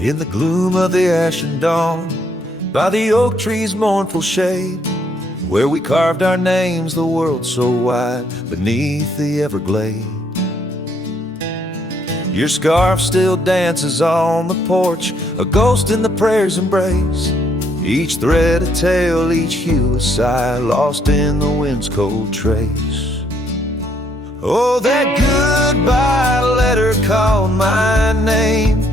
In the gloom of the ashen dawn, by the oak tree's mournful shade, where we carved our names, the world so wide, beneath the Everglade. Your scarf still dances on the porch, a ghost in the prayer's embrace. Each thread a tale, each hue a sigh, lost in the wind's cold trace. Oh, that goodbye letter called my name,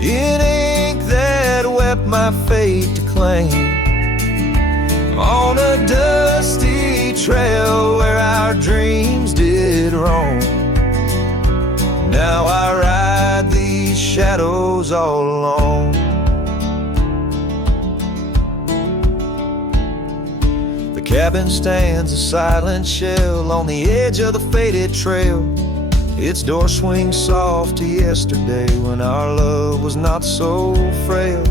in ink that wept my fate to claim. On a dusty trail where our dreams did roam, now I ride these shadows all alone. The cabin stands a silent shell on the edge of the faded trail. Its door swings soft to yesterday when our love was not so frail.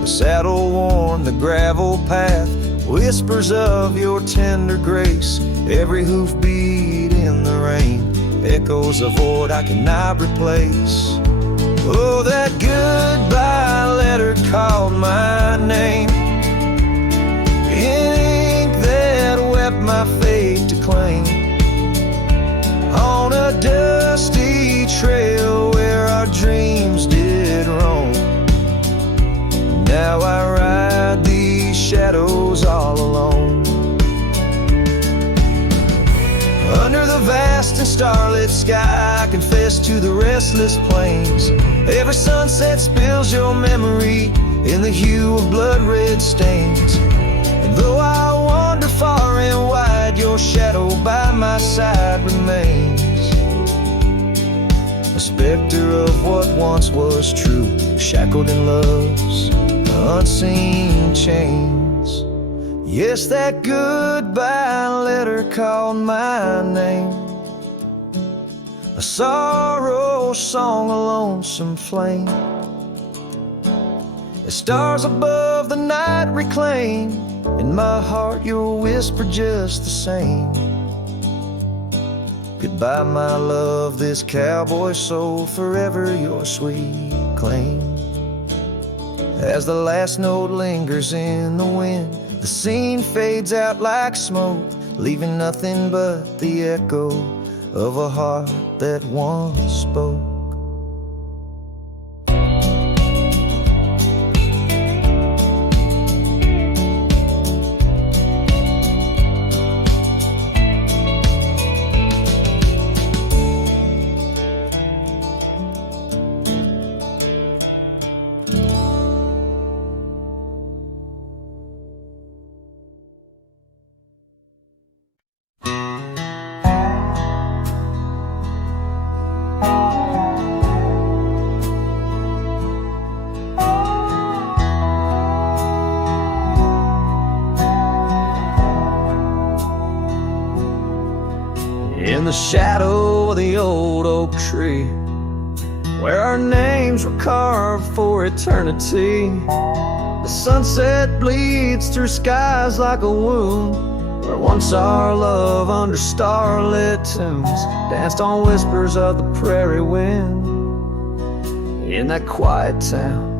The saddle worn, the gravel path whispers of your tender grace. Every hoofbeat in the rain echoes a void I cannot replace. Oh, that goodbye letter called my name, in ink that wept my fate to claim. On a dusty trail where our dreams did roam, now I ride these shadows all alone. Under the vast and starlit sky, I confess to the restless plains. Every sunset spills your memory in the hue of blood-red stains. And though I wander far and wide, your shadow by my side remains, a specter of what once was true, shackled in love's unseen chains. Yes, that goodbye letter called my name, a sorrow song, a lonesome flame. As stars above the night reclaim, in my heart your whisper just the same. Goodbye, my love, this cowboy soul, forever your sweet claim. As the last note lingers in the wind, the scene fades out like smoke, leaving nothing but the echo of a heart that once spoke. In the shadow of the old oak tree, where our names were carved for eternity, the sunset bleeds through skies like a wound, where once our love under starlit tunes danced on whispers of the prairie wind. In that quiet town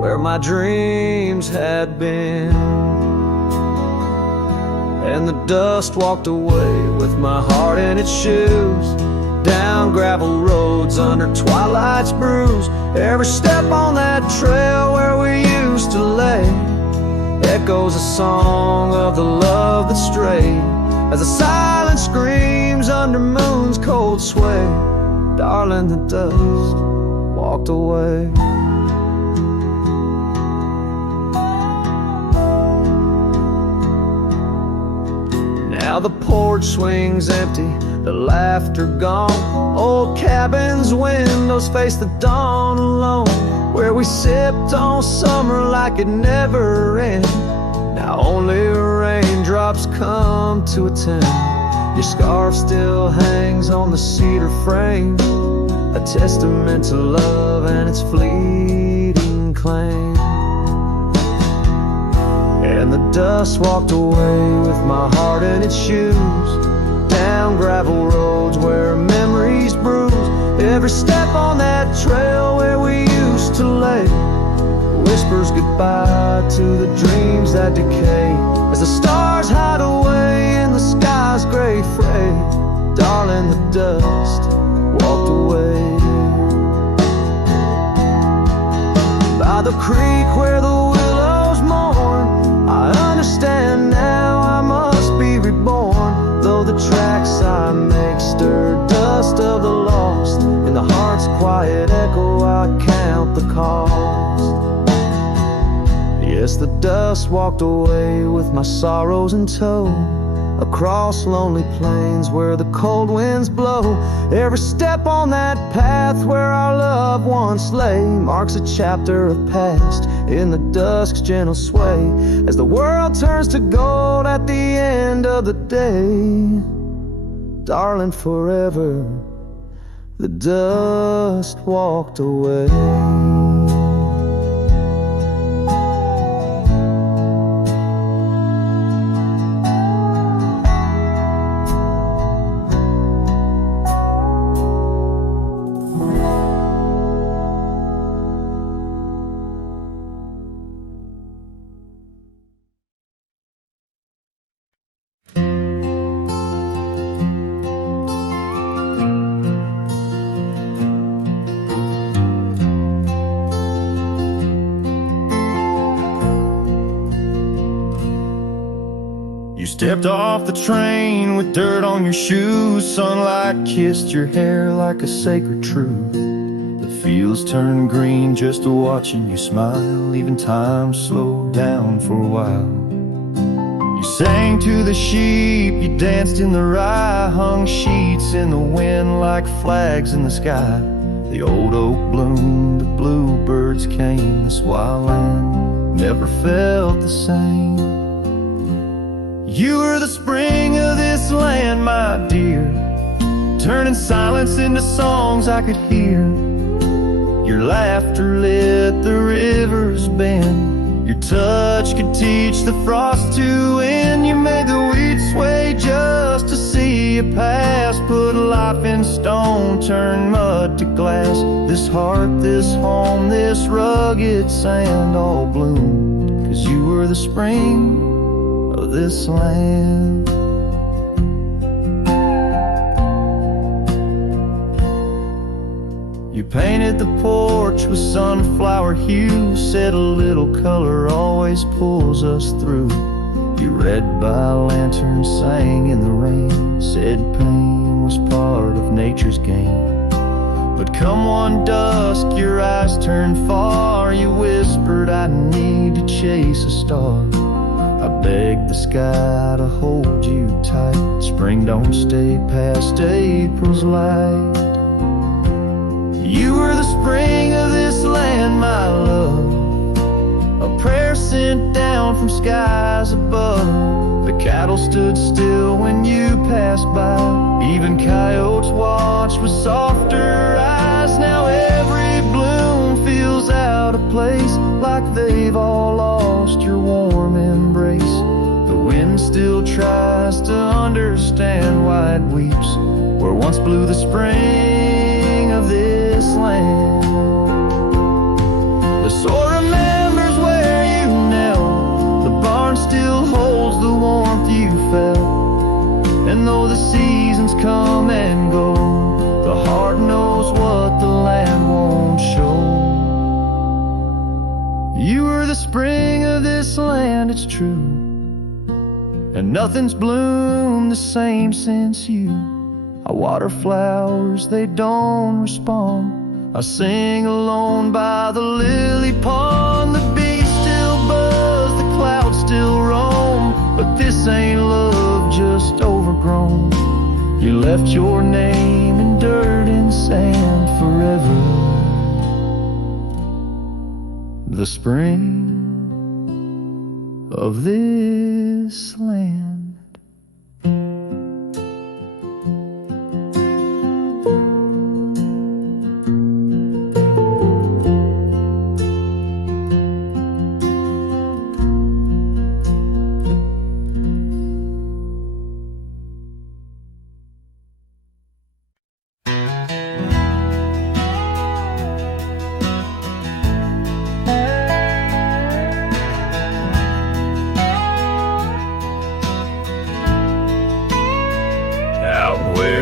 where my dreams had been, and the dust walked away with my heart in its shoes, down gravel roads under twilight's bruise. Every step on that trail where we used to lay echoes a song of the love that strayed, as the silence screams under moon's cold sway. Darling, the dust walked away. Now the porch swings empty, the laughter gone. Old cabins' windows face the dawn alone, where we sipped on summer like it never ended. Now only raindrops come to attend. Your scarf still hangs on the cedar frame, a testament to love and its fleeting claim. And the dust walked away with my heart in its shoes, down gravel roads where memories bruise. Every step on that trail whispers goodbye to the dreams that decay. As the stars hide away in the sky's gray fray, darling, the dust walked away. By the creek where the willows mourn, I understand now I must be reborn. Though the tracks I make stir dust of the lost, in the heart's quiet echo I count the cost. Yes, the dust walked away with my sorrows in tow, across lonely plains where the cold winds blow. Every step on that path where our loved ones lay marks a chapter of past in the dusk's gentle sway, as the world turns to gold at the end of the day. Darling, forever the dust walked away. Stepped off the train with dirt on your shoes. Sunlight kissed your hair like a sacred truth. The fields turned green just watching you smile. Even time slowed down for a while. You sang to the sheep, you danced in the rye, hung sheets in the wind like flags in the sky. The old oak bloomed, the bluebirds came. This wild land never felt the same. You were the spring of this land, my dear, turning silence into songs I could hear. Your laughter lit the river's bend. Your touch could teach the frost to end. You made the wheat sway just to see you pass. Put life in stone, turned mud to glass. This heart, this home, this rugged sand all bloomed 'cause you were the spring of this land. You painted the porch with sunflower hue, said a little color always pulls us through. You read by lanterns, sang in the rain, said pain was part of nature's game. But come one dusk, your eyes turned far. You whispered, I need to chase a star. I begged the sky to hold you tight. Spring don't stay past April's light. You were the spring of this land, my love, a prayer sent down from skies above. The cattle stood still when you passed by. Even coyotes watched with softer eyes. Now every bloom feels out of place, like they've all lost your warm embrace. The wind still tries to understand why it weeps where once blew the spring of this land. The soil remembers where you knelt. The barn still holds the warmth you felt. And though the seasons come and go, the heart knows what the land won't show. You were the spring of this land, it's true, and nothing's bloomed the same since you. I water flowers, they don't respond. I sing alone by the lily pond. The bees still buzz, the clouds still roam, but this ain't love just overgrown. You left your name in dirt and sand forever. The spring of this land.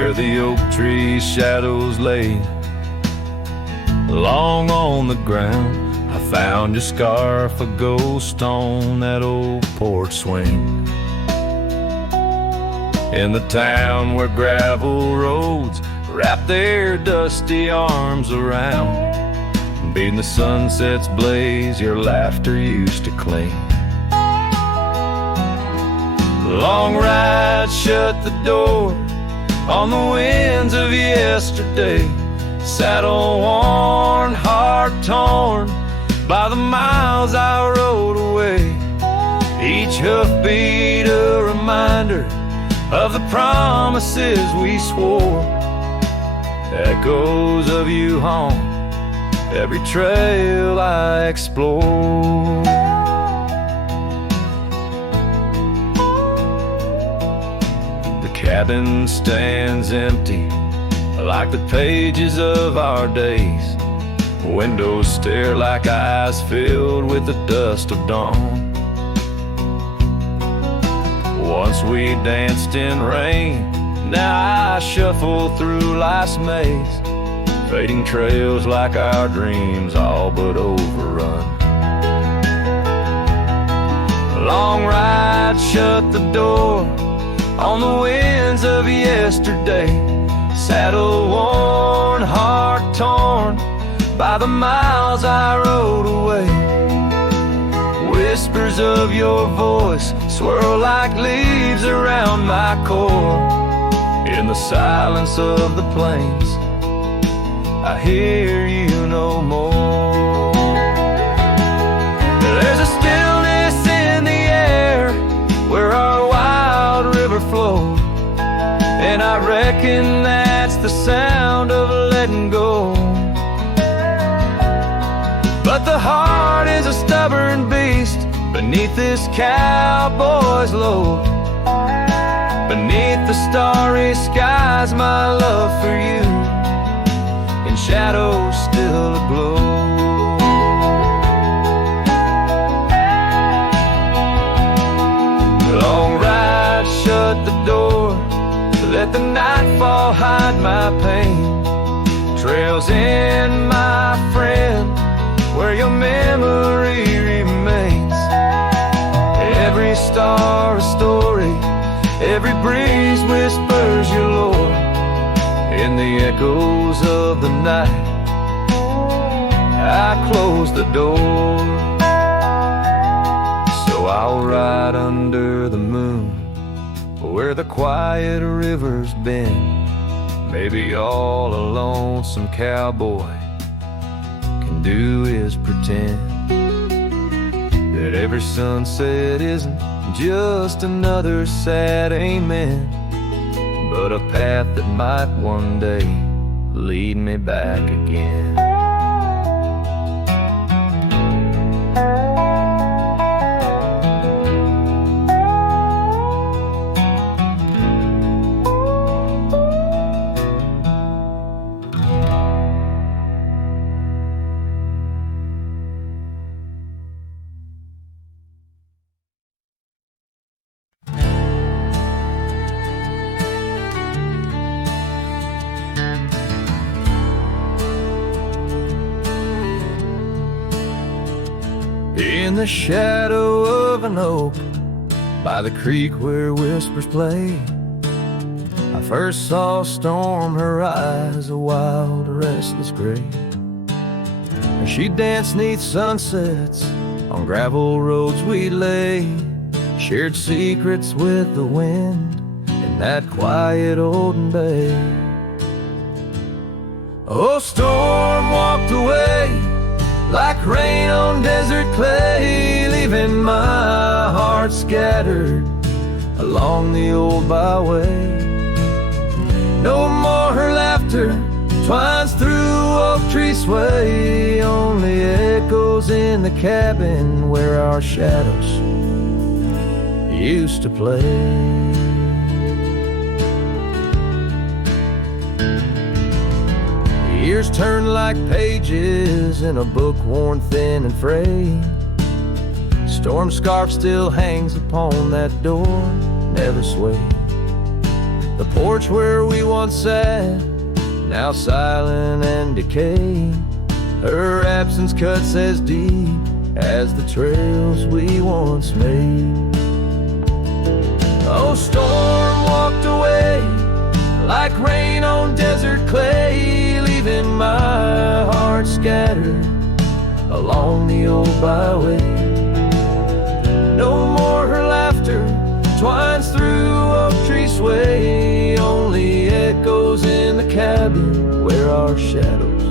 where the oak tree shadows lay. Long on the ground, I found your scarf, a ghost on that old porch swing. In the town where gravel roads wrap their dusty arms around, beating the sunset's blaze, your laughter used to cling. Long ride shut the door on the winds of yesterday. Saddle worn, heart torn by the miles I rode away. Each hoofbeat a reminder of the promises we swore. Echoes of you haunt every trail I explore. The cabin stands empty like the pages of our days. Windows stare like eyes filled with the dust of dawn. Once we danced in rain, now I shuffle through life's maze. Fading trails like our dreams, all but overrun. Long ride shut the door on the winds of yesterday. Saddle worn, heart torn by the miles I rode away. Whispers of your voice swirl like leaves around my core. In the silence of the plains, I hear you no more. There's a stillness in the air where our wild river flows, and I reckon that's the sound of letting go. But the heart is a stubborn beast beneath this cowboy's load. Beneath the starry skies, my love for you in shadows still aglow. Long ride shut the door, let the nightfall hide my pain. Trails in, my friend, where your memory remains. Every star a story, every breeze whispers your lore. In the echoes of the night, I close the door. So I'll ride under the moon, where the quiet river's been. Maybe all a lonesome cowboy can do is pretend that every sunset isn't just another sad amen, but a path that might one day lead me back again. In the shadow of an oak, by the creek where whispers play, I first saw a storm, her eyes a wild, restless gray. And she danced 'neath sunsets, on gravel roads we lay, shared secrets with the wind in that quiet olden bay. Oh, storm walked away like rain on desert clay, leaving my heart scattered along the old byway. No more her laughter twines through oak tree sway, only echoes in the cabin where our shadows used to play. Years turn like pages in a book worn thin and frayed. Storm scarf still hangs upon that door, never swayed. The porch where we once sat, now silent and decayed. Her absence cuts as deep as the trails we once made. Oh, storm walked away like rain on desert clay, leaving my heart scattered along the old byway. No more her laughter twines through oak tree sway, only echoes in the cabin where our shadows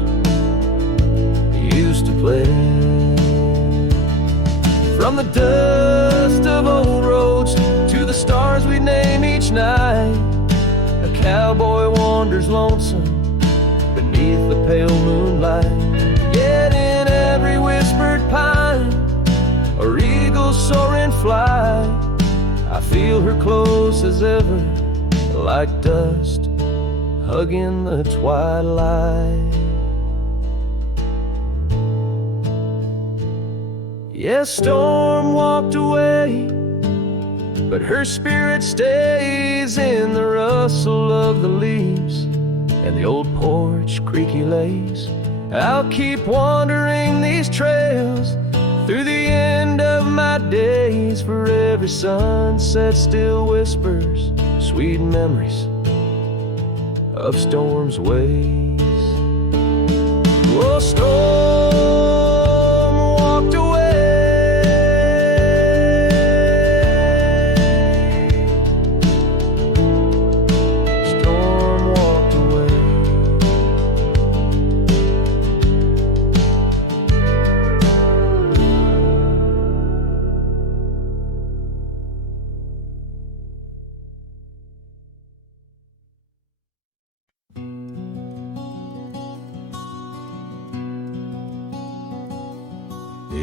used to play. From the dust of old roads to the stars we name each night, a cowboy wanders lonesome beneath the pale moonlight. Yet in every whispered pine or eagle soaring fly, I feel her close as ever, like dust hugging the twilight. Yes, storm walked away, but her spirit stays in the rustle of the leaves and the old porch creaky lays. I'll keep wandering these trails through the end of my days, for every sunset still whispers sweet memories of storm's ways. Oh, storm walked away. Storm walked away.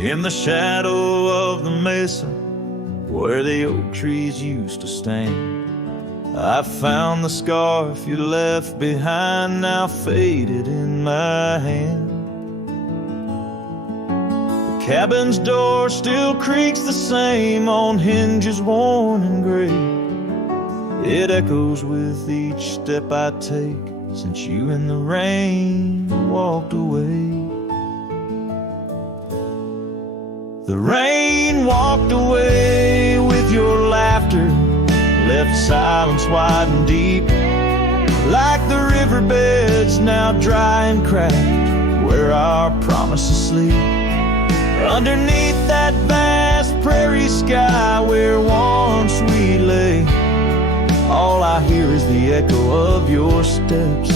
In the shadow of the mesa where the oak trees used to stand, I found the scarf you left behind, now faded in my hand. The cabin's door still creaks the same on hinges worn and gray. It echoes with each step I take since you in the rain walked away. The rain walked away with your laughter, left silence wide and deep, like the riverbeds now dry and cracked where our promises sleep. Underneath that vast prairie sky where once we lay, all I hear is the echo of your steps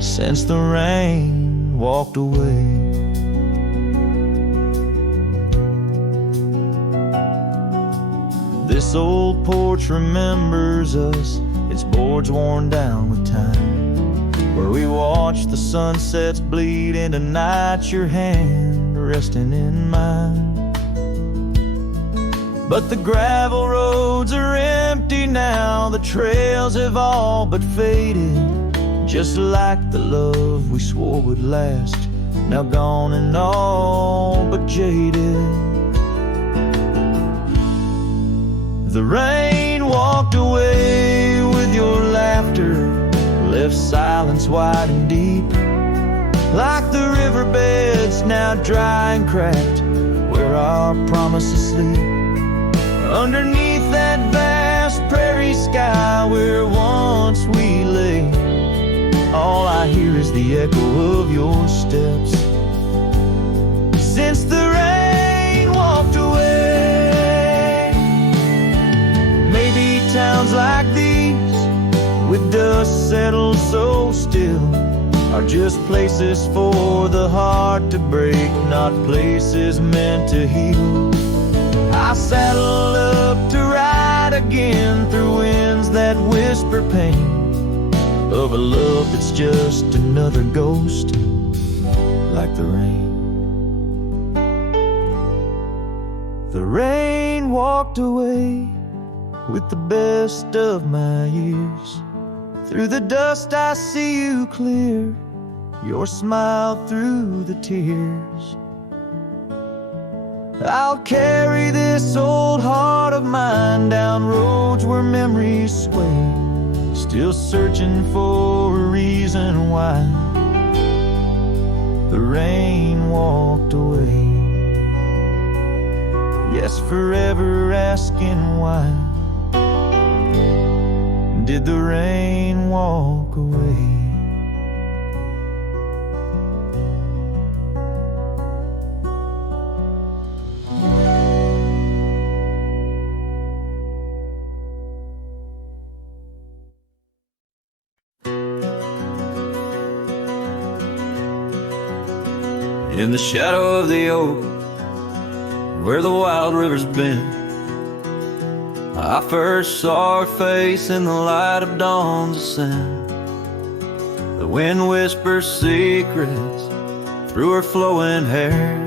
since the rain walked away. This old porch remembers us, its boards worn down with time, where we watched the sunsets bleed into night, your hand resting in mine. But the gravel roads are empty now, the trails have all but faded, just like the love we swore would last, now gone and all but jaded. The rain walked away with your laughter, left silence wide and deep, like the riverbeds now dry and cracked where our promises sleep. Underneath that vast prairie sky where once we lay, all I hear is the echo of your steps since the rain walked away. Maybe towns like these, with dust settled so still, are just places for the heart to break, not places meant to heal. I saddle up to ride again through winds that whisper pain of a love that's just another ghost, like the rain. The rain walked away with the best of my years. Through the dust I see you clear, your smile through the tears. I'll carry this old heart of mine down roads where memories sway, still searching for a reason why the rain walked away. Yes, forever asking why did the rain walk away? In the shadow of the oak, where the wild river's been, I first saw her face in the light of dawn's ascent. The wind whispers secrets through her flowing hair,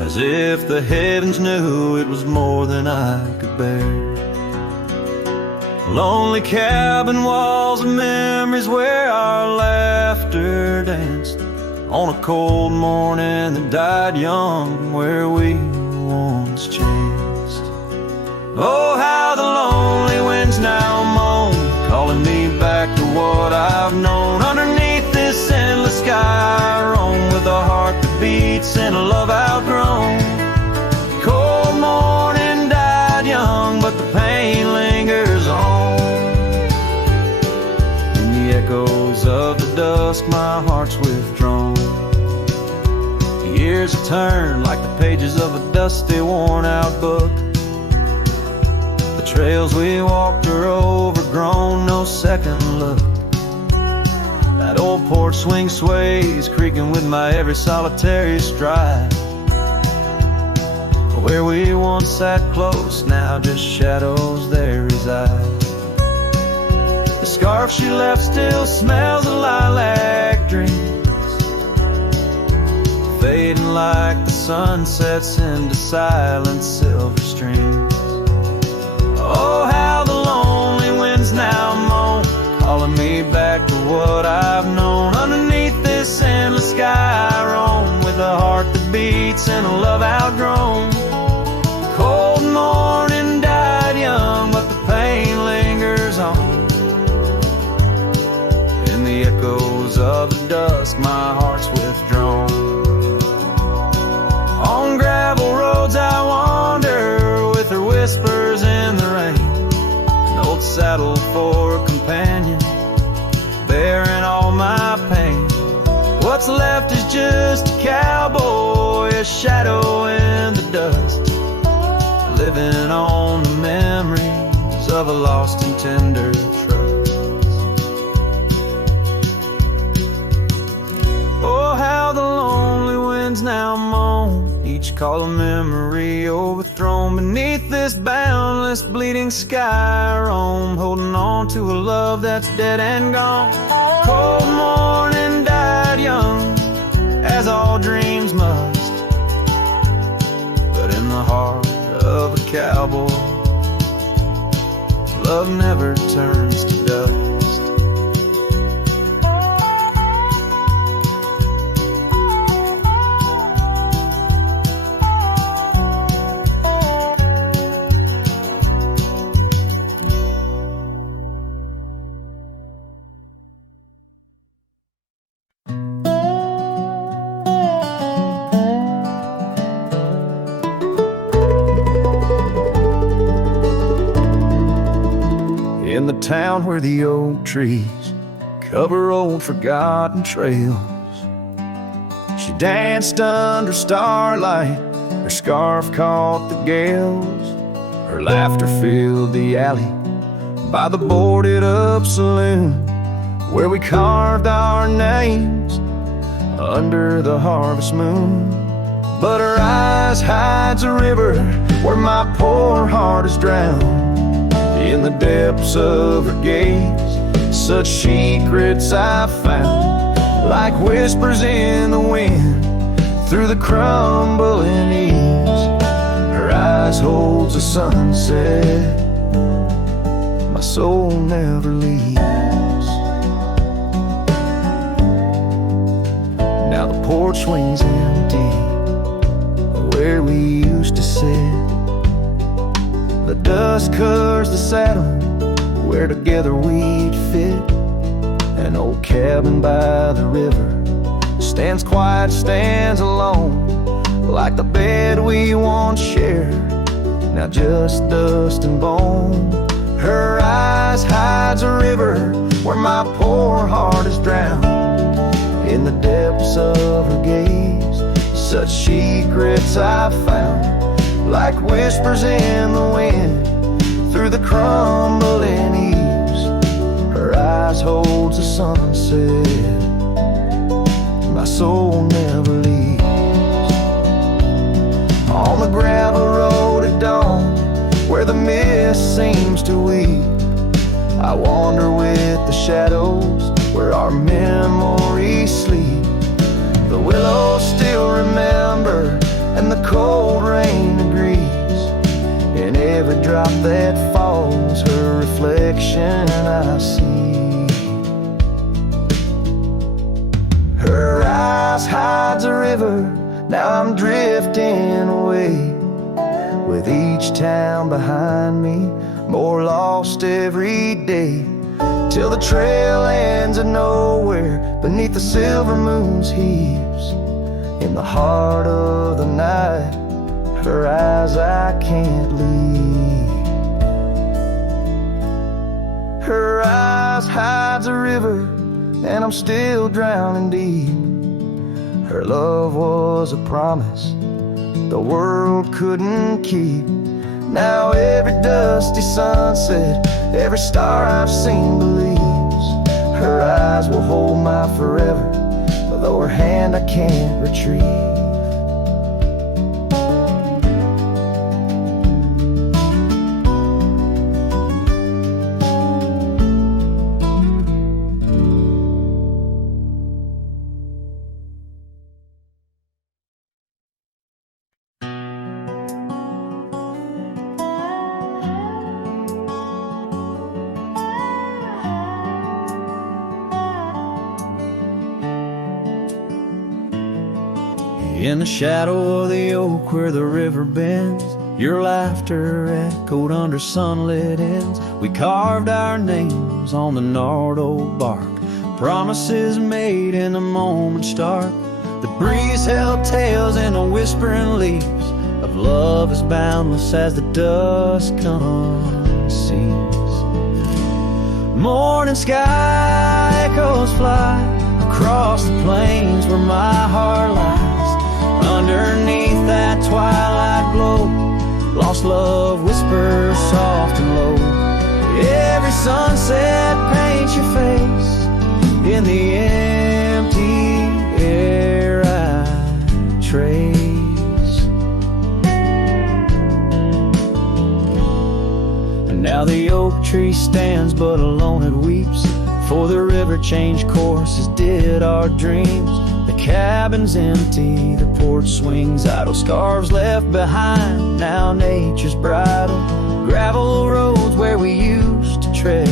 as if the heavens knew it was more than I could bear. Lonely cabin walls of memories where our laughter danced on a cold morning that died young, where we once chanced. Oh, how the lonely winds now moan, calling me back to what I've known. Underneath this endless sky I roam, with a heart that beats and a love outgrown. Cold morning died young, but the pain lingers on. In the echoes of the dusk my heart's withdrawn. The years have turned like the pages of a dusty, worn-out book. The trails we walked are overgrown, no second look. That old porch swing sways, creaking with my every solitary stride. Where we once sat close, now just shadows there reside. The scarf she left still smells of lilac dreams, fading like the sun sets into silent silver streams. Oh, how the lonely winds now moan, calling me back to what I've known. Underneath this endless sky I roam, with a heart that beats and a love outgrown. Cold morning died young, but the pain lingers on. In the echoes of the dusk my heart's withdrawn. On gravel roads I wander, with her whispers in the rain. An old saddle for a companion, bearing all my pain. What's left is just a cowboy, a shadow in the dust, living on the memories of a lost and tender trust. Oh, how the lonely winds now moan, each call a memory overthrown. Beneath this boundless bleeding sky I roam, holding on to a love that's dead and gone. Cold morning died young, as all dreams must, but in the heart of a cowboy, love never turns to dust. In the town where the oak trees cover old forgotten trails, she danced under starlight, her scarf caught the gales. Her laughter filled the alley by the boarded up saloon, where we carved our names under the harvest moon. But her eyes hides a river where my poor heart is drowned. In the depths of her gaze, such secrets I found, like whispers in the wind through the crumbling eaves. Her eyes holds a sunset my soul never leaves. Now the porch swings empty where we used to sit. The dust covers the saddle where where together we'd fit. An old cabin by the river stands quiet, stands alone, like the bed we once shared, now just dust and bone. Her eyes hides a river where my poor heart is drowned. In the depths of her gaze, such secrets I've found, like whispers in the wind through the crumbling eaves. Her eyes holds the sunset, my soul never leaves. On the gravel road at dawn, where the mist seems to weep, I wander with the shadows where our memories sleep. The willows still remember, and the cold rain agrees. In every drop that falls, her reflection I see. Her eyes hides a river, now I'm drifting away, with each town behind me, more lost every day, till the trail ends at nowhere beneath the silver moon's heaves. In the heart of the night, her eyes I can't leave. Her eyes hides a river, and I'm still drowning deep. Her love was a promise the world couldn't keep. Now every dusty sunset, every star I've seen believes her eyes will hold my forever, though her hand I can't retrieve. In the shadow of the oak where the river bends, your laughter echoed under sunlit ends. We carved our names on the gnarled old bark, promises made in the moment's dark. The breeze held tales in the whispering leaves of love as boundless as the dusk unsees. Morning sky echoes fly across the plains where my heart lies. Underneath that twilight glow, lost love whispers soft and low. Every sunset paints your face in the empty air I trace. And now the oak tree stands but alone it weeps, for the river changed courses did our dreams. The cabin's empty, the porch swings idle, scarves left behind, now nature's bridle. Gravel roads where we used to tread,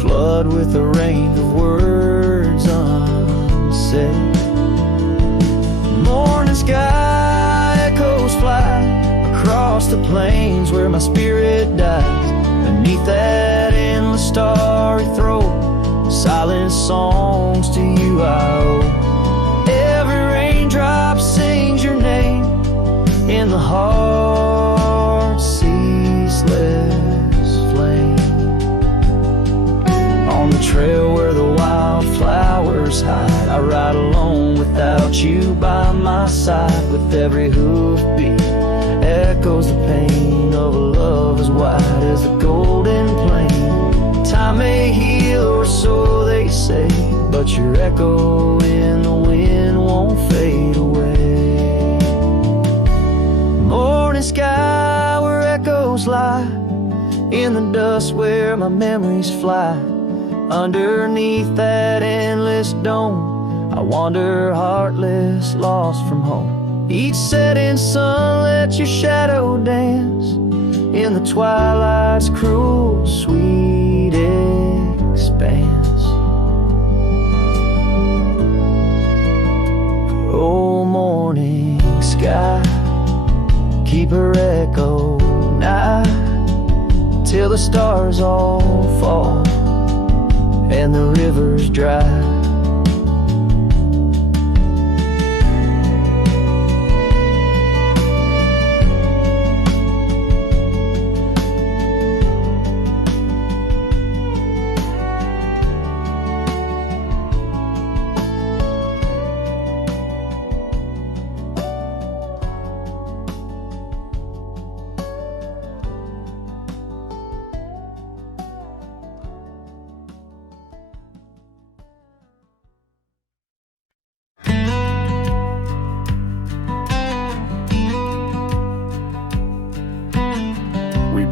flood with the rain of words unsaid. Morning sky echoes fly across the plains where my spirit dies. Beneath that endless starry throat, silent songs to you I owe. Raindrop sings your name in the heart's ceaseless flame. On the trail where the wildflowers hide, I ride alone without you by my side. With every hoofbeat echoes the pain of a love as wide as the golden plain. Time may heal, or so they say, but your echo in the wind won't fade away. Morning sky where echoes lie, in the dust where my memories fly. Underneath that endless dome, I wander heartless, lost from home. Each setting sun let your shadow dance in the twilight's cruel, sweet expanse. Oh, morning sky, keep her echo nigh till the stars all fall fall and the river's dry.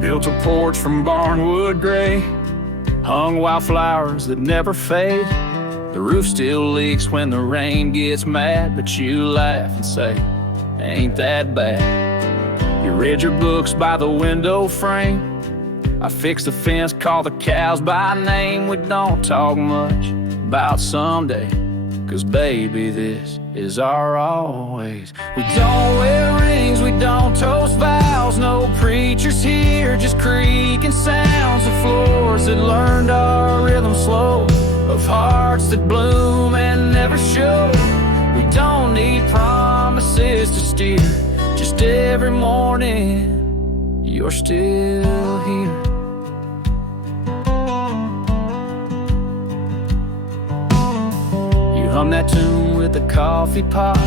Built a porch from barnwood gray, hung wildflowers that never fade. The roof still leaks when the rain gets mad, but you laugh and say, ain't that bad. You read your books by the window frame. I fixed the fence, call the cows by name. We don't talk much about someday, 'cause baby, this is our always. We don't wear rings, we don't toast vows. No preachers here, just creaking sounds of floors that learned our rhythm slow, of hearts that bloom and never show. We don't need promises to steer, just every morning you're still here. Hum that tune with a coffee pot,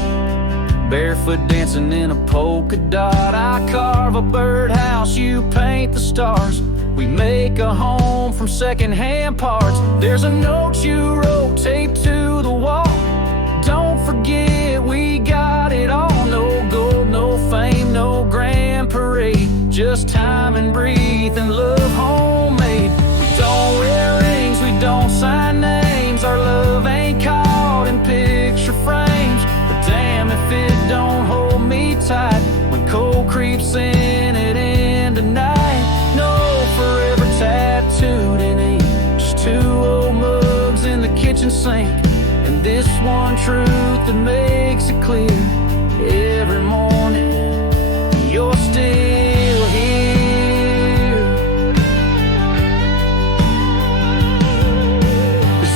barefoot dancing in a polka dot. I carve a birdhouse, you paint the stars. We make a home from secondhand parts. There's a note you wrote taped to the wall. Don't forget we got it all. No gold, no fame, no grand parade, just time and breathe and love homemade. We don't wear rings, we don't sign names. Our love ain't caught in picture frames, but damn if it don't hold me tight when cold creeps in at end of night. No forever tattooed in ink, just two old mugs in the kitchen sink, and this one truth that makes it clear every morning you're still here.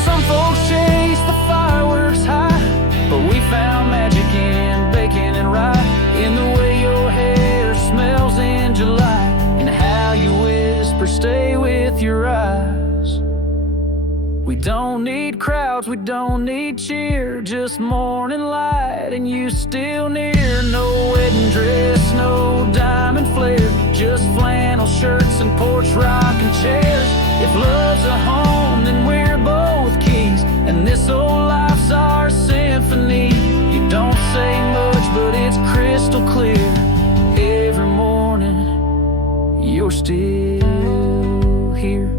Some folks chase the fireworks high, but we found magic in bacon and rye, in the way your hair smells in July, and how you whisper stay with your eyes. We don't need crowds, we don't need cheer, just morning light and you still near. No wedding dress, no diamond flare, just flannel shirts and porch rocking chairs. If love's a home, then we're both keys, and this old life's our symphony. You don't say much, but it's crystal clear. Every morning, you're still here.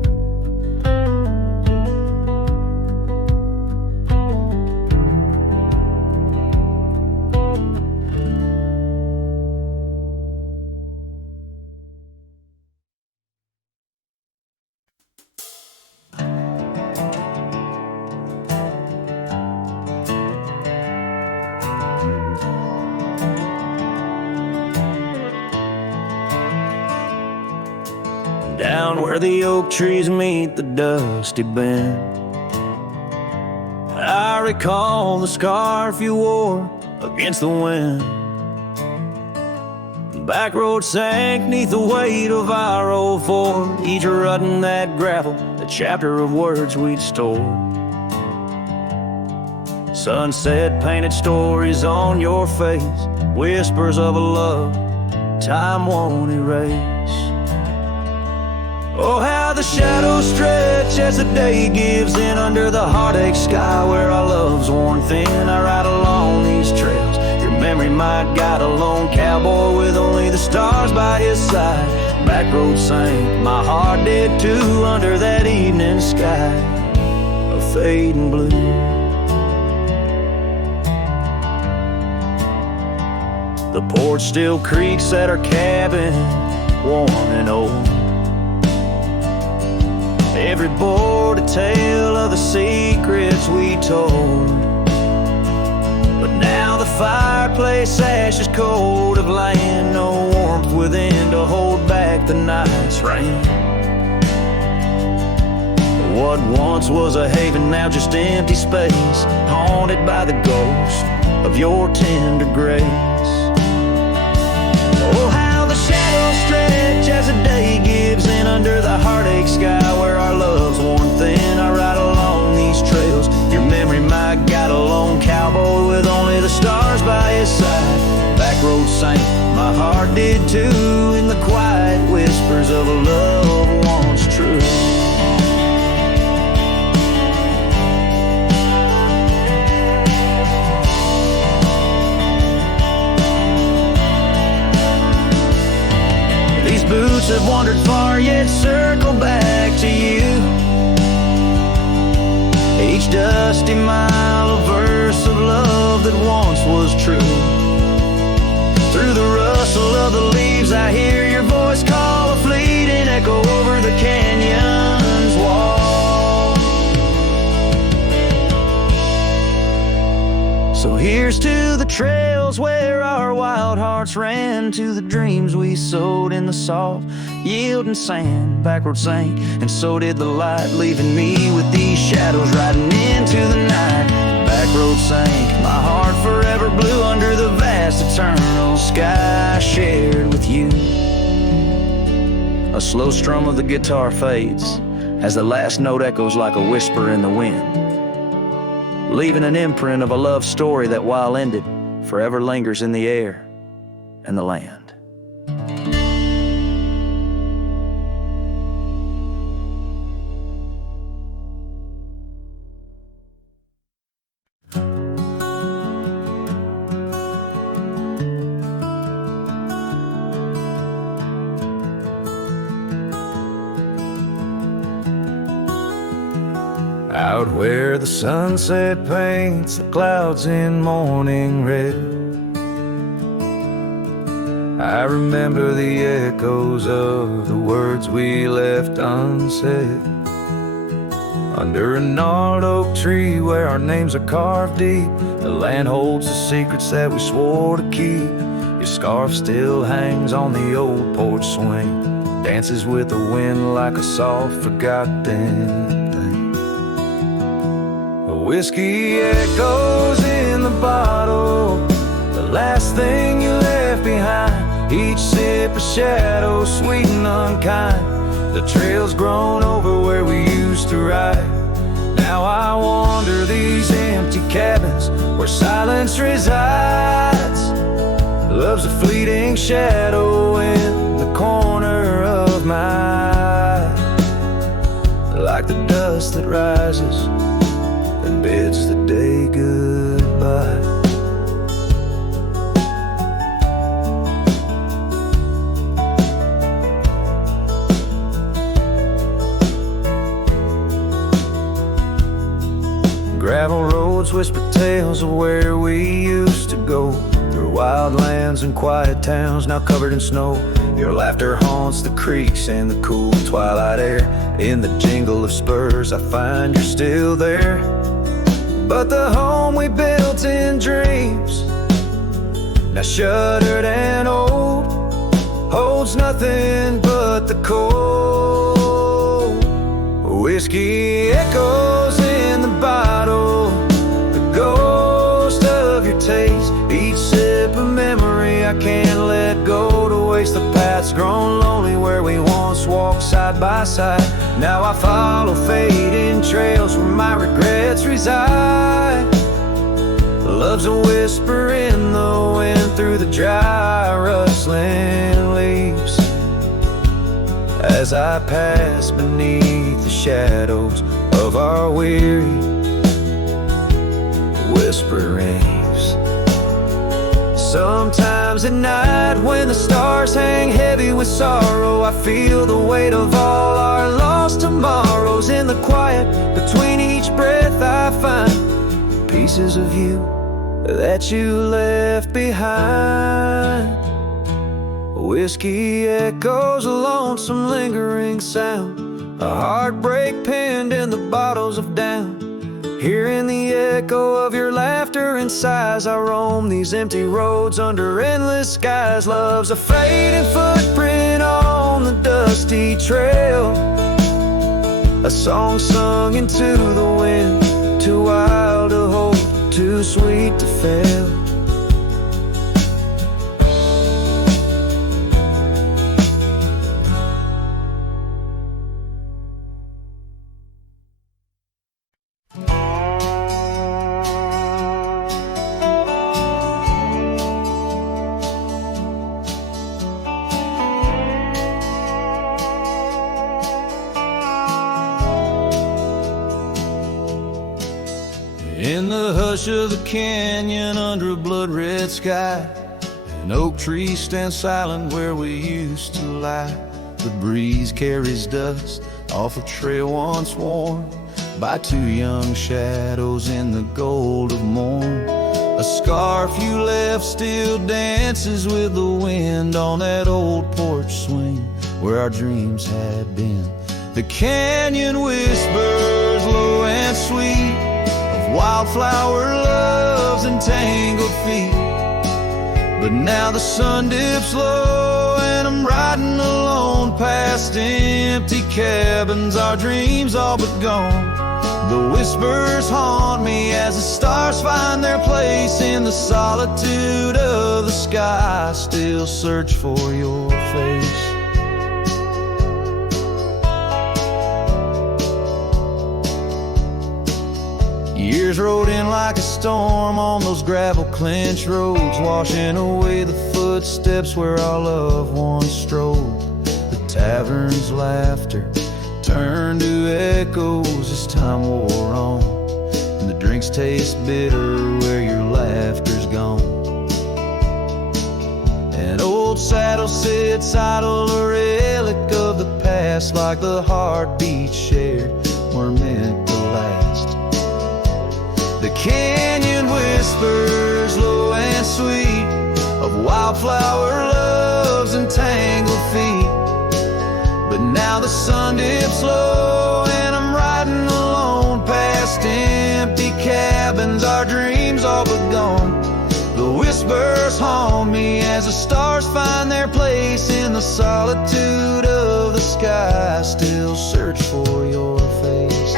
Down where the oak trees meet the dusty bend, I recall the scarf you wore against the wind. The back road sank neath the weight of our old Ford, each rutting that gravel, a chapter of words we'd stored. Sunset painted stories on your face, whispers of a love time won't erase. Oh, how the shadows stretch as the day gives in under the heartache sky where our love's worn thin. I ride along these trails, your memory might guide a lone cowboy with only the stars by his side. Back road sank, my heart did too, under that evening sky of fading blue. The porch still creaks at our cabin, worn and old. Every board a tale of the secrets we told. But now the fireplace ash is cold of land, no warmth within to hold back the night's rain. What once was a haven, now just empty space, haunted by the ghost of your tender grace. Oh, how the shadows stretch as the day gives in under the heartache sky where our love's worn thin. I ride along these trails, your memory, my guide, a lone cowboy with only the stars by his side. Back road sank, my heart did too, in the quiet whispers of a love once true. These boots have wandered far, yet circle back to you. Each dusty mile, a verse of love that once was true. Through the rustle of the leaves, I hear your voice call, a fleeting echo over the canyon's wall. So here's to the trails where our wild hearts ran, to the dreams we sowed in the soft, yielding sand. Backroad sank, and so did the light, leaving me with these shadows riding into the night. Backroad sank, my heart forever blue under the vast eternal sky shared with you. A slow strum of the guitar fades as the last note echoes like a whisper in the wind, leaving an imprint of a love story that, while ended, forever lingers in the air and the land. Out where the sunset paints the clouds in morning red, I remember the echoes of the words we left unsaid. Under a gnarled oak tree where our names are carved deep, the land holds the secrets that we swore to keep. Your scarf still hangs on the old porch swing, dances with the wind like a soft forgotten thing. Whiskey echoes in the bottle, the last thing you left behind. Each sip a shadow, sweet and unkind. The trail's grown over where we used to ride. Now I wander these empty cabins where silence resides. Love's a fleeting shadow in the corner of my eye, like the dust that rises and bids the day goodbye. Gravel roads whisper tales of where we used to go, through wild lands and quiet towns now covered in snow. Your laughter haunts the creeks in the cool twilight air. In the jingle of spurs I find you're still there. But the home we built in dreams, now shuttered and old, holds nothing but the cold. Whiskey echoes in the bottle, the ghost of your taste. Each sip a memory I can't let go, to waste the paths grown lonely where we once walked side by side. Now I follow fading trails where my regrets reside. Love's a whisper in the wind through the dry rustling leaves, as I pass beneath the shadows of our weary whisperings. Sometimes at night when the stars hang heavy with sorrow, I feel the weight of all our lost tomorrows. In the quiet between each breath I find pieces of you that you left behind. Whiskey echoes, a lonesome lingering sound, a heartbreak pinned in the bottles of down. Hearing the echo of your laughter and sighs, I roam these empty roads under endless skies. Love's a fading footprint on the dusty trail, a song sung into the wind, too wild to hold, too sweet to fail. In the hush of the canyon under a blood-red sky, an oak tree stands silent where we used to lie. The breeze carries dust off a trail once worn by two young shadows in the gold of morn. A scarf you left still dances with the wind on that old porch swing where our dreams had been. The canyon whispers low and sweet of wildflower loves and tangled feet. But now the sun dips low and I'm riding alone past empty cabins, our dreams all but gone. The whispers haunt me as the stars find their place in the solitude of the sky. I still search for your face. Years rode in like a storm on those gravel clenched roads, washing away the footsteps where our loved ones strolled. The tavern's laughter turned to echoes as time wore on, and the drinks taste bitter where your laughter's gone. An old saddle sits idle, a relic of the past, like the heartbeat shared were meant to last. The canyon whispers low and sweet of wildflower loves and tangled feet. But now the sun dips low and I'm riding alone past empty cabins, our dreams all but gone. The whispers haunt me as the stars find their place in the solitude of the sky. I still search for your face.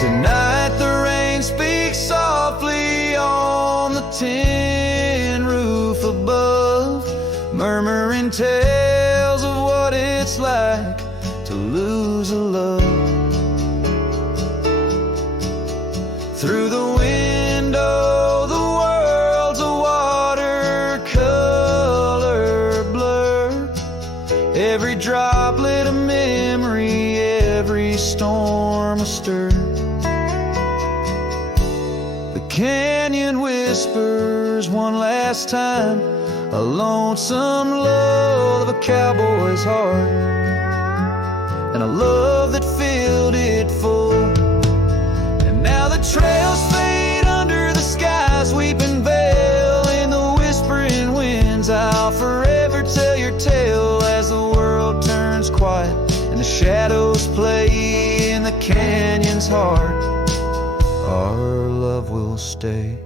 Tonight the rain speaks softly on the tin roof above, murmuring tales of what it's like to lose a love. Through the window the world's a watercolor blur, every droplet a memory, every storm a stir. The canyon whispers one last time, a lonesome love of a cowboy's heart, and a love that filled it full. And now the trails fade under the sky's weeping veil, in the whispering winds I'll forever tell your tale as the world turns quiet and the shadows play in the canyon's heart. Our love will stay.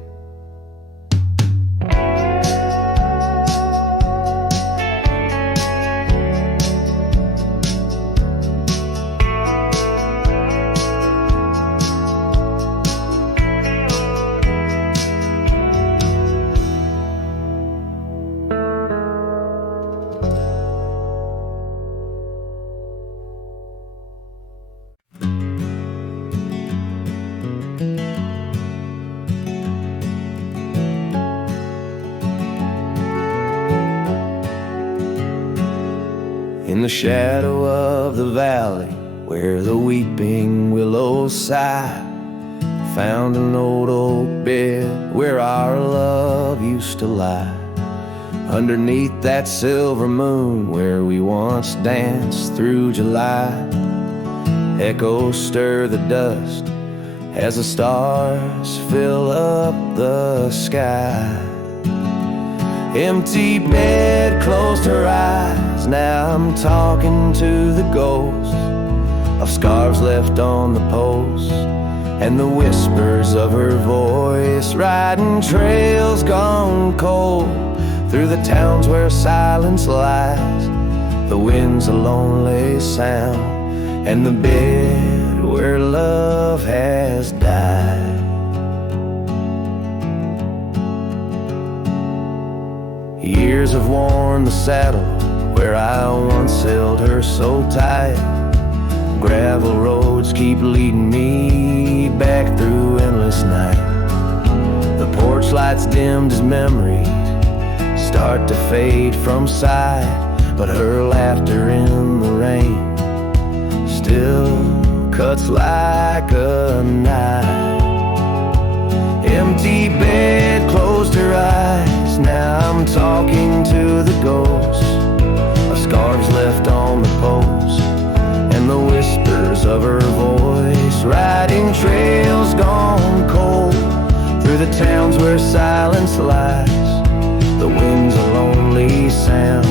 In the shadow of the valley where the weeping willows sigh, found an old oak bed where our love used to lie. Underneath that silver moon where we once danced through July, echoes stir the dust as the stars fill up the sky. Empty bed, closed her eyes, now I'm talking to the ghost of scarves left on the post, and the whispers of her voice, riding trails gone cold through the towns where silence lies. The wind's a lonely sound, and the bed where love has died. Years have worn the saddle where I once held her so tight. Gravel roads keep leading me back through endless night. The porch lights dimmed as memories start to fade from sight, but her laughter in the rain still cuts like a knife. Empty bed closed her eyes, now I'm talking to the ghost of scarves left on the post, and the whispers of her voice, riding trails gone cold through the towns where silence lies. The wind's a lonely sound,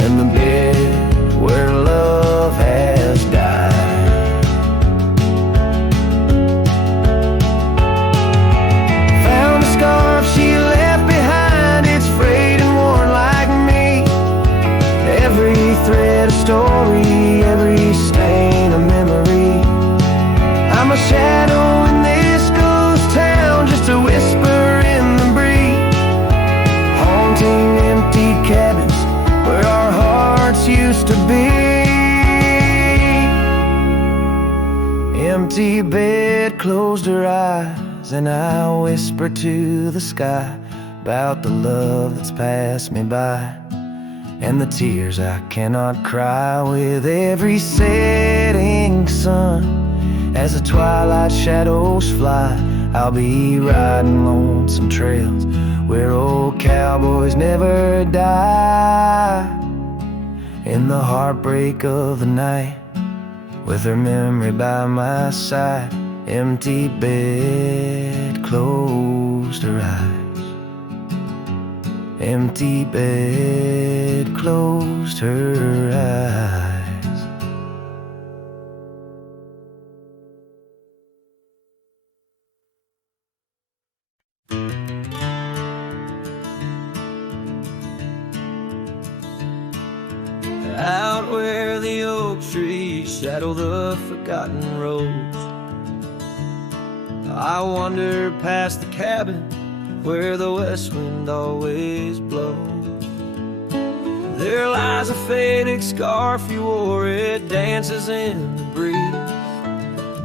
and the bed where love has died. Found a scarf she left behind, it's frayed and worn like me. Every thread a story, every stain a memory. I'm a shadow in this ghost town, just a whisper in the breeze, haunting empty cabins where our hearts used to be. Empty bed closed her eyes, and I whisper to the sky about the love that's passed me by, and the tears I cannot cry with every setting sun. As the twilight shadows fly, I'll be riding lonesome trails where old cowboys never die. In the heartbreak of the night, with her memory by my side, empty bed closed her eyes. Empty bed closed her eyes. Out where the oak trees shadow the forgotten roads, I wander past the cabin where the west wind always blows. There lies a faded scarf you wore, it dances in the breeze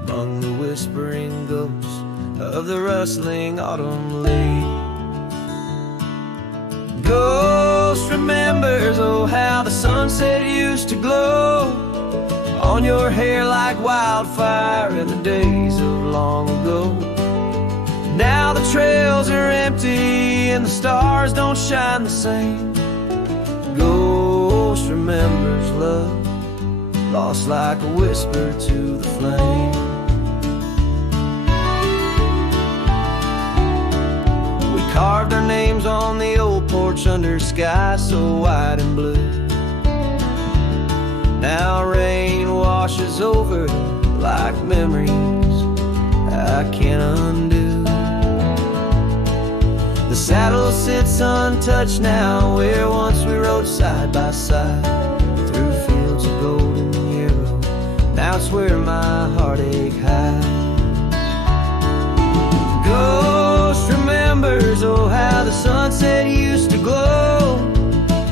among the whispering ghosts of the rustling autumn leaves. Ghost remembers, oh how the sunset used to glow on your hair like wildfire in the days of long ago. Now the trails are empty and the stars don't shine the same. Ghost remembers love, lost like a whisper to the flame. We carved our names on the old porch under sky so white and blue. Now rain washes over like memories I can't undo. The saddle sits untouched now where once we rode side by side through fields of golden yarrow. Now it's where my heartache hides. Ghost remembers, oh how the sunset used to glow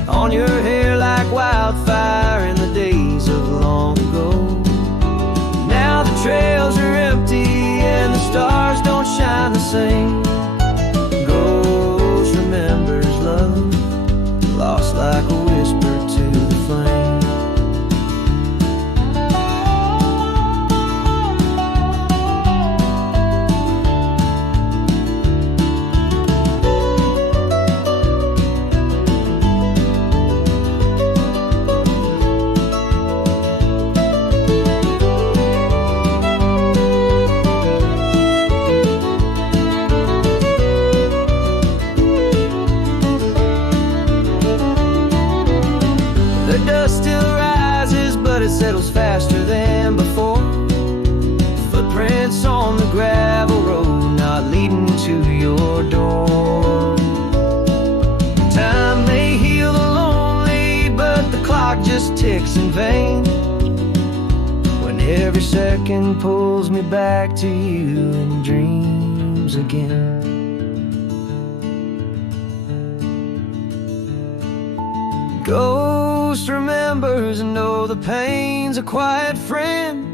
on your hair like wildfire in the days of long ago. Now the trails are empty and the stars don't shine the same. Ghost remembers love, lost like a whisper to the flame. Every second pulls me back to you in dreams again. Ghost remembers and know the pain's a quiet friend,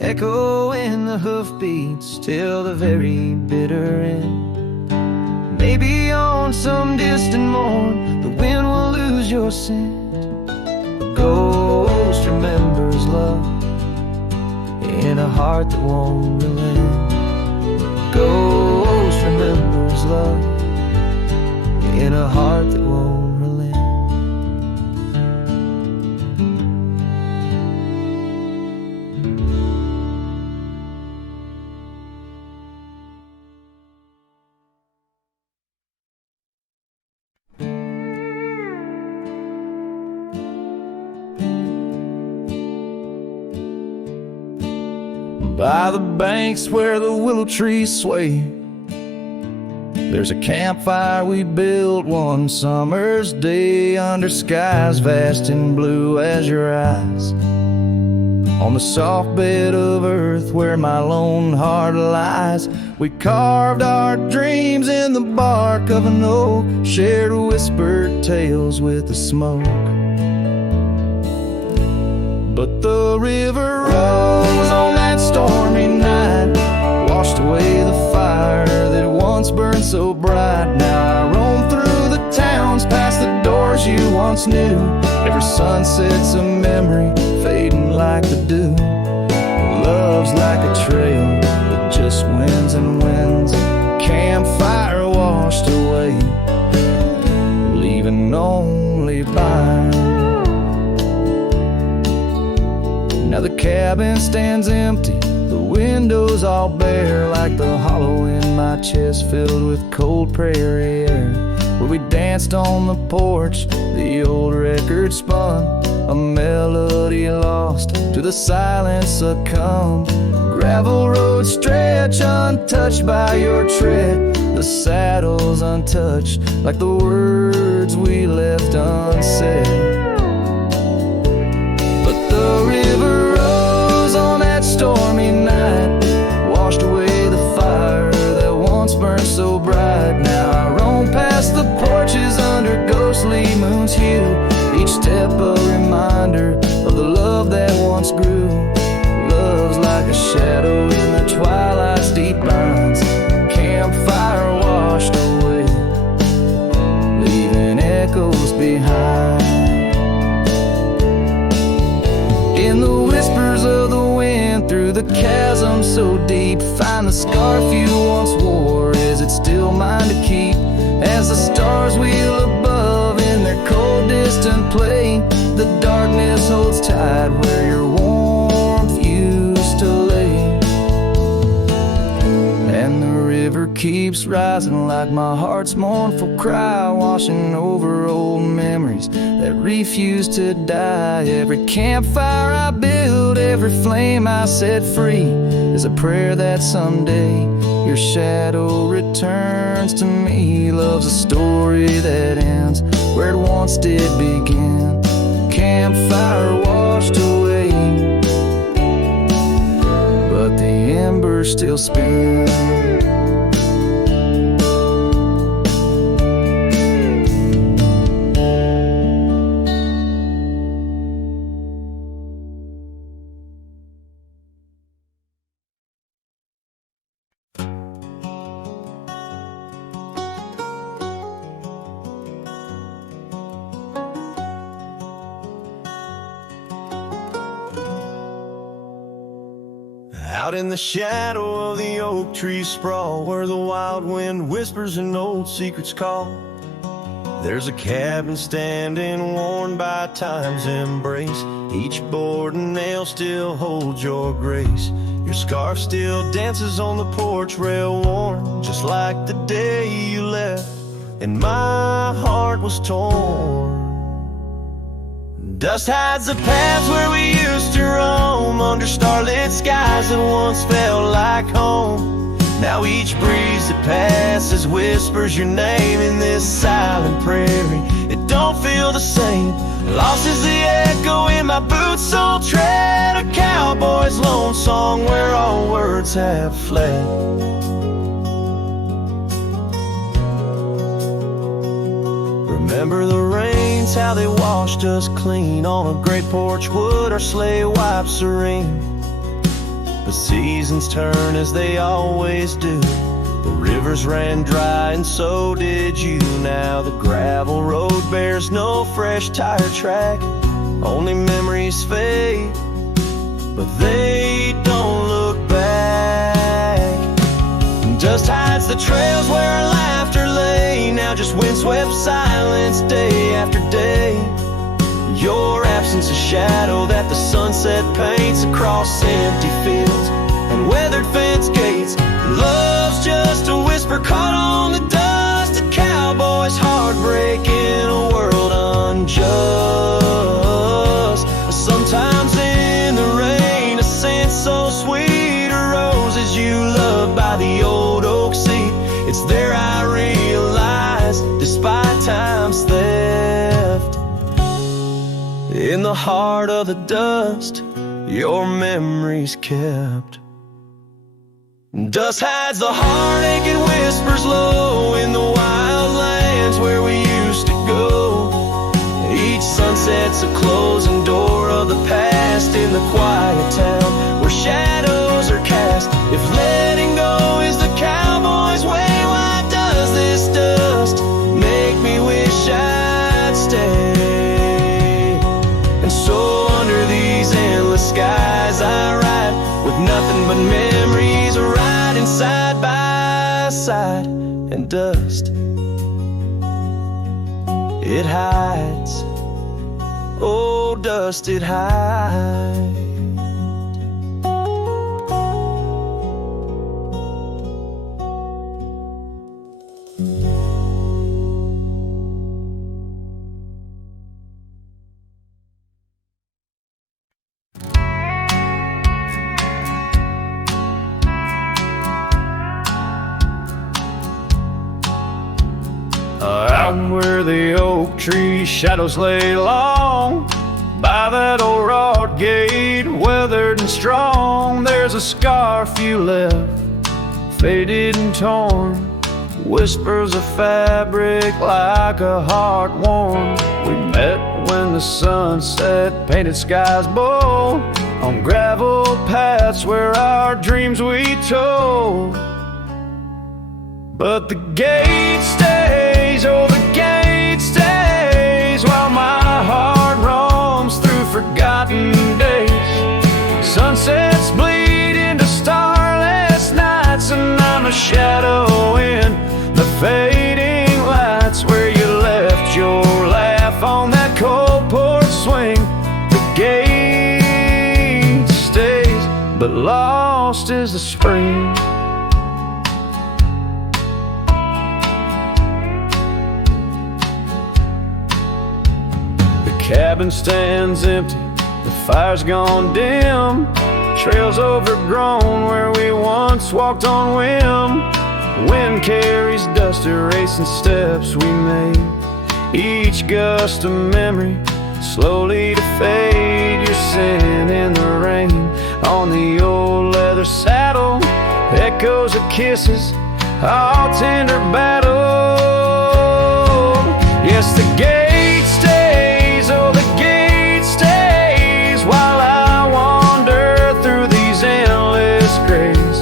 echo in the hoofbeats till the very bitter end. Maybe on some distant morn the wind will lose your scent. Ghost remembers love in a heart that won't relent. Ghost remembers love in a heart that won't relent. By the banks where the willow trees sway, there's a campfire we built one summer's day under skies vast and blue as your eyes. On the soft bed of earth where my lone heart lies, we carved our dreams in the bark of an oak, shared whispered tales with the smoke. But the river rose on that stormy night, washed away the fire that once burned so bright. Now I roam through the towns past the doors you once knew. Every sunset's a memory fading like the dew. Love's like a trail that just wins and wins. Campfire washed away, leaving only vines. Now the cabin stands empty, the windows all bare, like the hollow in my chest filled with cold prairie air. Where we danced on the porch, the old record spun, a melody lost to the silence succumbed. Gravel roads stretch untouched by your tread, the saddles untouched like the words we left unsaid. The river rose on that stormy night, washed away the fire that once burned so bright. Now I roam past the porches under ghostly moon's hue, each step a reminder of the love that once grew. Love's like a shadow in the twilight's deep lines, campfire washed away, leaving echoes behind. In the whispers of the wind, through the chasm so deep, find the scarf you once wore. Is it still mine to keep? As the stars wheel above in their cold distant play, the darkness holds tight where your warmth used to lay. And the river keeps rising like my heart's mournful cry, washing over old memories that refuse to die. Every campfire I build, every flame I set free, is a prayer that someday your shadow returns to me. Love's a story that ends where it once did begin. Campfire washed away, but the embers still spin. Out in the shadow of the oak tree sprawl, where the wild wind whispers and old secrets call, there's a cabin standing worn by time's embrace. Each board and nail still holds your grace. Your scarf still dances on the porch rail worn, just like the day you left and my heart was torn. Dust hides the paths where we used to roam, under starlit skies that once felt like home. Now each breeze that passes whispers your name in this silent prairie. It don't feel the same. Lost is the echo in my boots, soul tread, a cowboy song where all words have fled. Remember the rains, how they washed us clean. On a great porch would our sleigh wipe serene. The seasons turn as they always do. The rivers ran dry and so did you. Now the gravel road bears no fresh tire track. Only memories fade, but they don't look back. Dust hides the trails where our laughter lay. Now just windswept silence day after day. Your absence a shadow that the sunset paints across empty fields and weathered fence gates. Love's just a whisper caught on the dust. A cowboy's heartbreak in a world unjust. Sometimes in the rain, a scent so sweet arose as you loved by the old oak seat. It's there I realize, despite time's theft, in the heart of the dust, your memory's kept. Dust hides the heartache and whispers low in the wild lands where we used to go. Each sunset's a closing door of the past in the quiet town where shadows are cast. If letting go is the cowboy's way, why does this dust make me wish I'd stay? And so under these endless skies I ride with nothing but memories riding side by side. And dust, it hides. Oh, dust, it hides. Out where the oak tree shadows lay long, by that old rod gate, weathered and strong, there's a scarf you left, faded and torn, whispers of fabric like a heart worn. We met when the sunset painted skies bold, on gravel paths where our dreams we told. But the gate stays, oh the gate stays, while my heart roams through forgotten days. Sunsets bleed into starless nights, and I'm a shadow in the fading lights where you left your laugh on that cold porch swing. The gate stays, but lost is the spring. Cabin stands empty, the fire's gone dim, trails overgrown where we once walked on whim. Wind carries dust erasing steps we made, each gust of memory slowly to fade. Your scent in the rain on the old leather saddle, echoes of kisses, all tender battle. Yes, the gate stays, oh the gate stays, while I wander through these endless grays.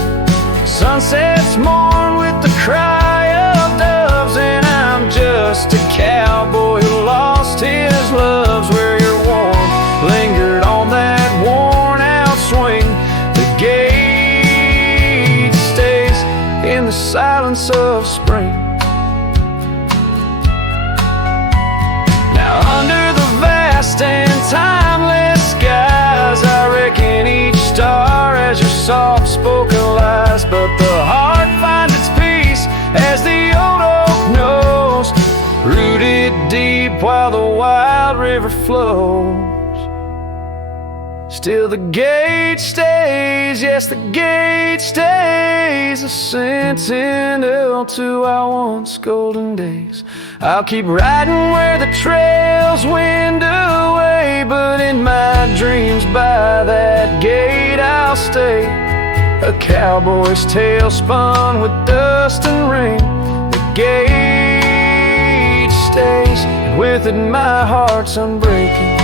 Sunsets mourn with the cry of doves, and I'm just a cowboy who lost his loves where your warmth lingered on that worn out swing. The gate stays in the silence of spring. And timeless skies, I reckon each star as your soft-spoken lies. But the heart finds its peace as the old oak knows, rooted deep while the wild river flows. Still the gate stays, yes the gate stays, a sentinel to our once golden days. I'll keep riding where the trails wind away, but in my dreams by that gate I'll I'll stay. A cowboy's tale spun with dust and rain. The gauge stays, and with it my heart's unbreaking.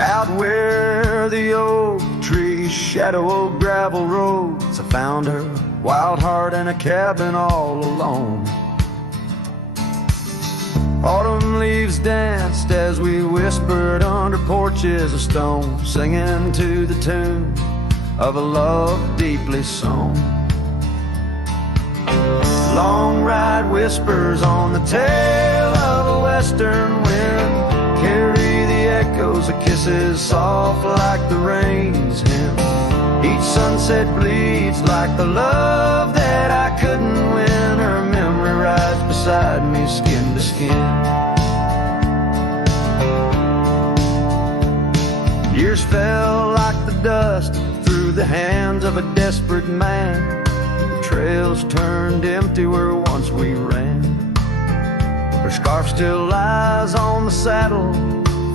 Out where the oak trees shadow old gravel roads, I found her, wild heart in a cabin all alone. Autumn leaves danced as we whispered under porches of stone, singing to the tune of a love deeply sown. Long ride whispers on the tail of a western wind carry echoes of kisses soft like the rain's hymn. Each sunset bleeds like the love that I couldn't win. Her memory rides beside me, skin to skin. Years fell like the dust through the hands of a desperate man. The trails turned empty where once we ran. Her scarf still lies on the saddle,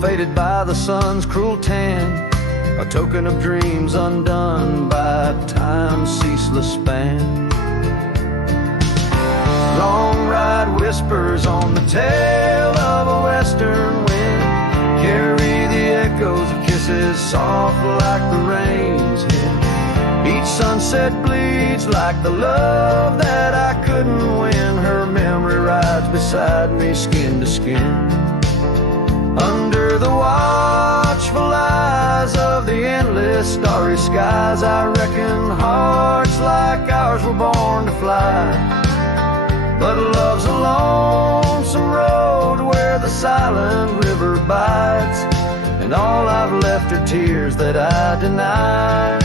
faded by the sun's cruel tan, a token of dreams undone by time's ceaseless span. Long ride whispers on the tail of a western wind carry the echoes of kisses soft like the rain's hymn. Each sunset bleeds like the love that I couldn't win. Her memory rides beside me, skin to skin. Under the watchful eyes of the endless starry skies, I reckon hearts like ours were born to fly. But love's a lonesome road where the silent river bites, and all I've left are tears that I deny.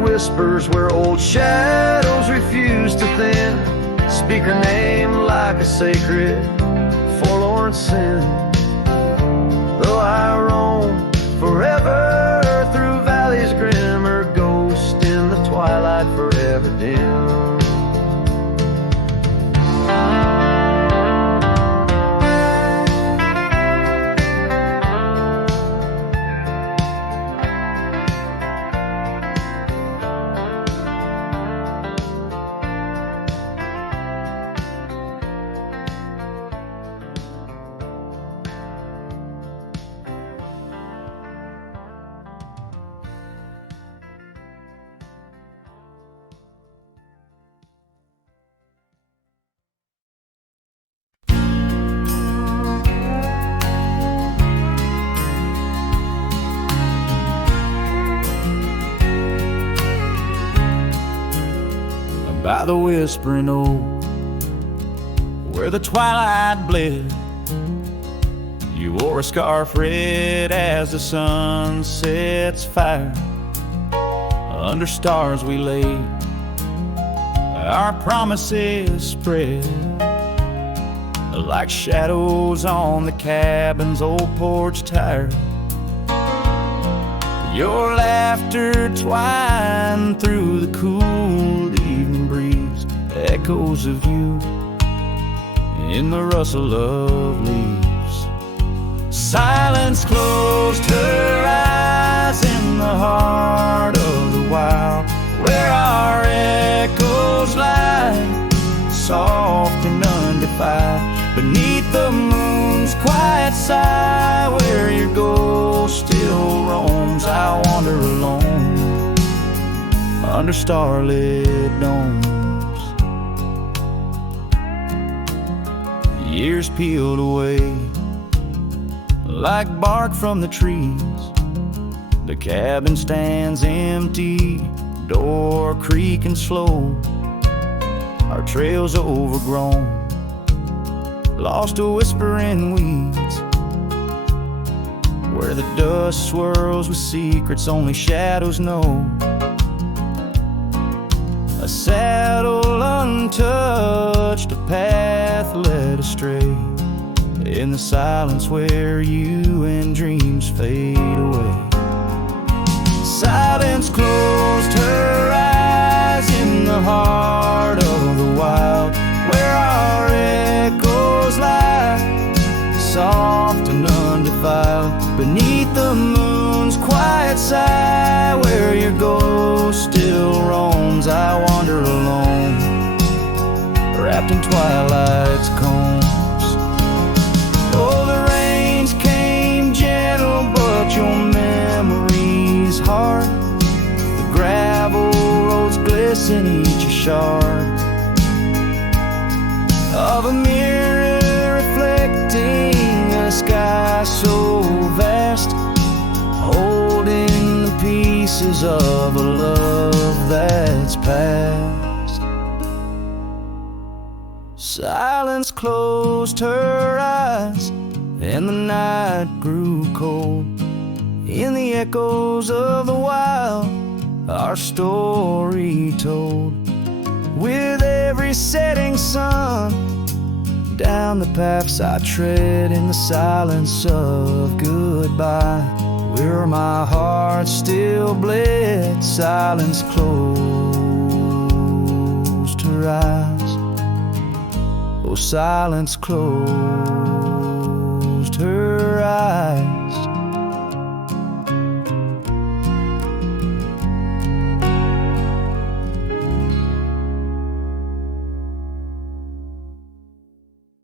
Whispers where old shadows refuse to thin, speak her name like a sacred, forlorn sin. Though I roam forever through valleys grim, her ghost in the twilight forever dim. By the whispering oak, where the twilight bled, you wore a scarf red as the sun sets fire. Under stars we lay, our promises spread like shadows on the cabin's old porch tire. Your laughter twined through the cool evening breeze, echoes of you in the rustle of leaves. Silence closed her eyes in the heart of the wild, where our echoes lie, soft and undefiled. Beneath the moon's quiet sigh, where your ghost still roams, I wander alone under starlit domes. Years peeled away like bark from the trees, The cabin stands empty, door creaking slow. Our trail's overgrown, lost to whispering weeds, where the dust swirls with secrets only shadows know. A saddle untouched, a path led astray, in the silence where you and dreams fade away. Silence closed her eyes in the heart of the wild, where our echoes lie, soft and undefiled, beneath the moon's quiet sigh, where your ghost still roams. I wander alone, wrapped in twilight's combs. Oh, the rains came gentle, but your memory's hard. The gravel roads glisten, each a shard of a mirror reflecting a sky so vast, holding the pieces of a love that's past. Silence closed her eyes, and the night grew cold. In the echoes of the wild, our story told. With every setting sun, down the paths I tread in the silence of goodbye, where my heart still bled. Silence closed her eyes. Oh, silence closed